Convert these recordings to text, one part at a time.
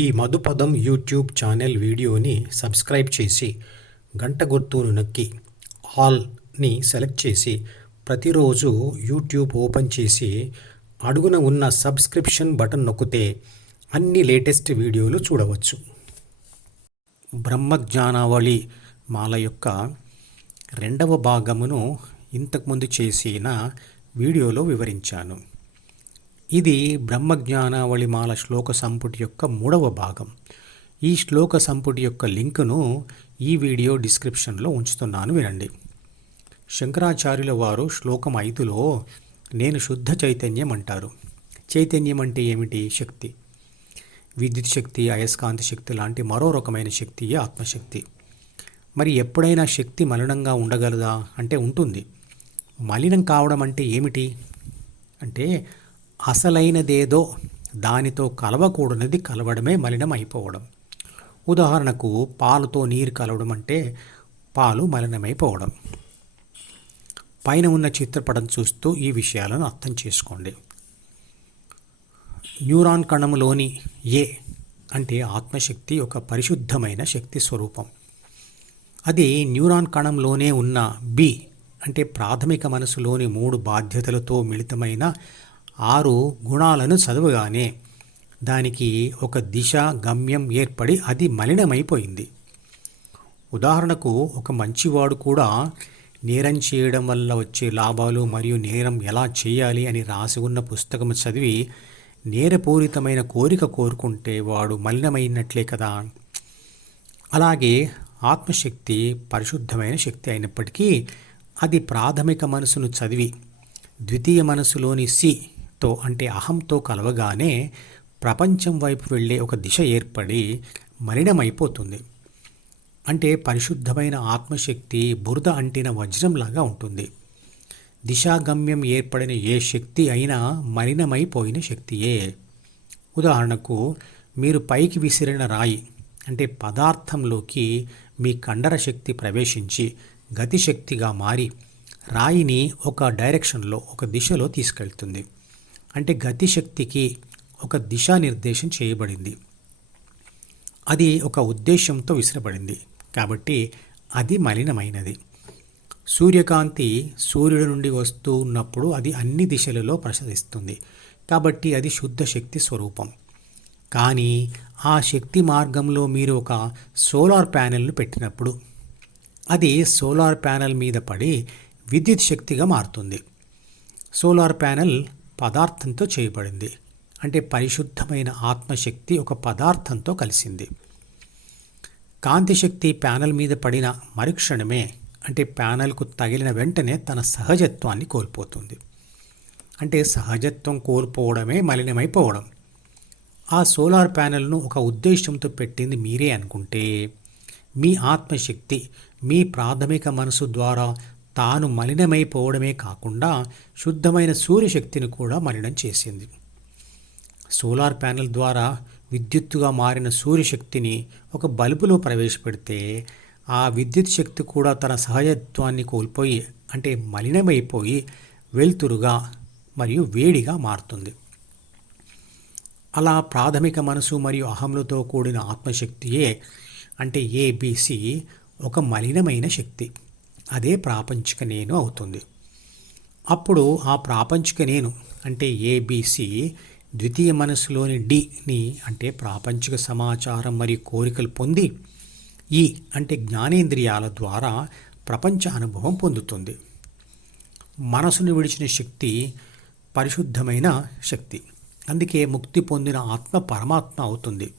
ఈ మధుపదం YouTube channel వీడియోని subscribe చేసి గంట గుర్తును నొక్కి ఆల్ని సెలెక్ట్ చేసి ప్రతిరోజు యూట్యూబ్ ఓపెన్ చేసి అడుగున ఉన్న సబ్స్క్రిప్షన్ బటన్ నొక్కితే అన్ని లేటెస్ట్ వీడియోలు చూడవచ్చు. బ్రహ్మజ్ఞానావళి మాల యొక్క రెండవ భాగమును ఇంతకుముందు చేసిన వీడియోలో వివరించాను. ఇది బ్రహ్మజ్ఞానావళిమాల శ్లోక సంపుటి యొక్క మూడవ భాగం. ఈ శ్లోక సంపుటి యొక్క లింకును ఈ వీడియో డిస్క్రిప్షన్లో ఉంచుతున్నాను వినండి. శంకరాచార్యుల వారు శ్లోకం ఐదులో నేను శుద్ధ చైతన్యం అంటారు. చైతన్యం అంటే ఏమిటి? శక్తి. విద్యుత్ శక్తి అయస్కాంత శక్తి లాంటి మరో రకమైన శక్తియే ఆత్మశక్తి. మరి ఎప్పుడైనా శక్తి మలినంగా ఉండగలదా? అంటే ఉంటుంది. మలినం కావడం అంటే ఏమిటి? అంటే అసలైనదేదో దానితో కలవకూడనిది కలవడమే మలినం అయిపోవడం ఉదాహరణకు పాలుతో నీరు కలవడం అంటే పాలు మలినమైపోవడం. పైన ఉన్న చిత్రపటం చూస్తూ ఈ విషయాలను అర్థం చేసుకోండి. న్యూరాన్ కణములోని ఏ అంటే ఆత్మశక్తి ఒక పరిశుద్ధమైన శక్తి స్వరూపం. అది న్యూరాన్ కణంలోనే ఉన్న బి అంటే ప్రాథమిక మనసులోని మూడు బాధ్యతలతో మిళితమైన ఆరు గుణాలను చదువుగానే దానికి ఒక దిశ గమ్యం ఏర్పడి అది మలినమైపోయింది. ఉదాహరణకు ఒక మంచివాడు కూడా నేరం చేయడం వల్ల వచ్చే లాభాలు మరియు నేరం ఎలా చేయాలి అని రాసి ఉన్న పుస్తకం చదివి నేరపూరితమైన కోరిక కోరుకుంటే వాడు మలినమైనట్లే కదా. అలాగే ఆత్మశక్తి పరిశుద్ధమైన శక్తి అయినప్పటికీ అది ప్రాథమిక మనసును చదివి ద్వితీయ మనసులోని సి సితో అంటే అహంతో కలవగానే ప్రపంచం వైపు వెళ్ళే ఒక దిశ ఏర్పడి మలినమైపోతుంది. అంటే పరిశుద్ధమైన ఆత్మశక్తి బురద అంటిన వజ్రంలాగా ఉంటుంది. దిశాగమ్యం ఏర్పడిన ఏ శక్తి అయినా మలినమైపోయిన శక్తియే. ఉదాహరణకు మీరు పైకి విసిరిన రాయి అంటే పదార్థంలోకి మీ కండర శక్తి ప్రవేశించి గతిశక్తిగా మారి రాయిని ఒక డైరెక్షన్లో ఒక దిశలో తీసుకెళ్తుంది. అంటే గతిశక్తికి ఒక దిశానిర్దేశం చేయబడింది. అది ఒక ఉద్దేశంతో విసిరబడింది. కాబట్టి అది మలినమైనది. సూర్యకాంతి సూర్యుడి నుండి వస్తూ ఉన్నప్పుడు అది అన్ని దిశలలో ప్రసరిస్తుంది. కాబట్టి అది శుద్ధ శక్తి స్వరూపం. కానీ ఆ శక్తి మార్గంలో మీరు ఒక సోలార్ ప్యానెల్ను పెట్టినప్పుడు అది సోలార్ ప్యానెల్ మీద పడి విద్యుత్ శక్తిగా మారుతుంది. సోలార్ ప్యానెల్ పదార్థంతో చేయబడింది. అంటే పరిశుద్ధమైన ఆత్మశక్తి ఒక పదార్థంతో కలిసింది. కాంతిశక్తి ప్యానెల్ మీద పడిన మరుక్షణమే అంటే ప్యానెల్కు తగిలిన వెంటనే తన సహజత్వాన్ని కోల్పోతుంది. అంటే సహజత్వం కోల్పోవడమే మలినమైపోవడం. ఆ సోలార్ ప్యానెల్ను ఒక ఉద్దేశంతో పెట్టింది మీరే అనుకుంటే మీ ఆత్మశక్తి మీ ప్రాథమిక మనసు ద్వారా తాను మలినమైపోవడమే కాకుండా శుద్ధమైన సూర్యశక్తిని కూడా మలినం చేసింది. సోలార్ ప్యానెల్ ద్వారా విద్యుత్తుగా మారిన సూర్యశక్తిని ఒక బల్బులో ప్రవేశపెడితే ఆ విద్యుత్ శక్తి కూడా తన సహజత్వాన్ని కోల్పోయి అంటే మలినమైపోయి వెలుతురుగా మరియు వేడిగా మారుతుంది. అలా ప్రాథమిక మనసు మరియు అహములతో కూడిన ఆత్మశక్తియే అంటే ఏబిసి ఒక మలినమైన శక్తి. అదే ప్రాపంచిక నేను అవుతుంది. అప్పుడు ఆ ప్రాపంచిక నేను అంటే ఏబిసి ద్వితీయ మనసులోని డిని అంటే ప్రాపంచిక సమాచారం మరియు కోరికలు పొంది ఈ అంటే జ్ఞానేంద్రియాల ద్వారా ప్రపంచ అనుభవం పొందుతుంది. మనసును విడిచిన శక్తి పరిశుద్ధమైన శక్తి. అందుకే ముక్తి పొందిన ఆత్మ పరమాత్మ అవుతుంది.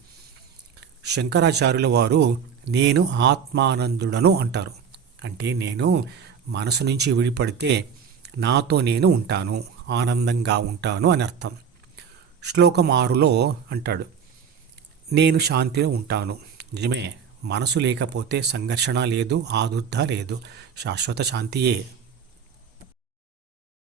శంకరాచార్యుల వారు నేను ఆత్మానందుడను అంటారు. అంటే నేను మనసు నుంచి విడిపడితే నాతో నేను ఉంటాను ఆనందంగా ఉంటాను అని అర్థం. శ్లోకం ఆరులో అంటాడు నేను శాంతిలో ఉంటాను. నిజమే మనసు లేకపోతే సంఘర్షణ లేదు ఆదుర్ధ లేదు. శాశ్వత శాంతియే.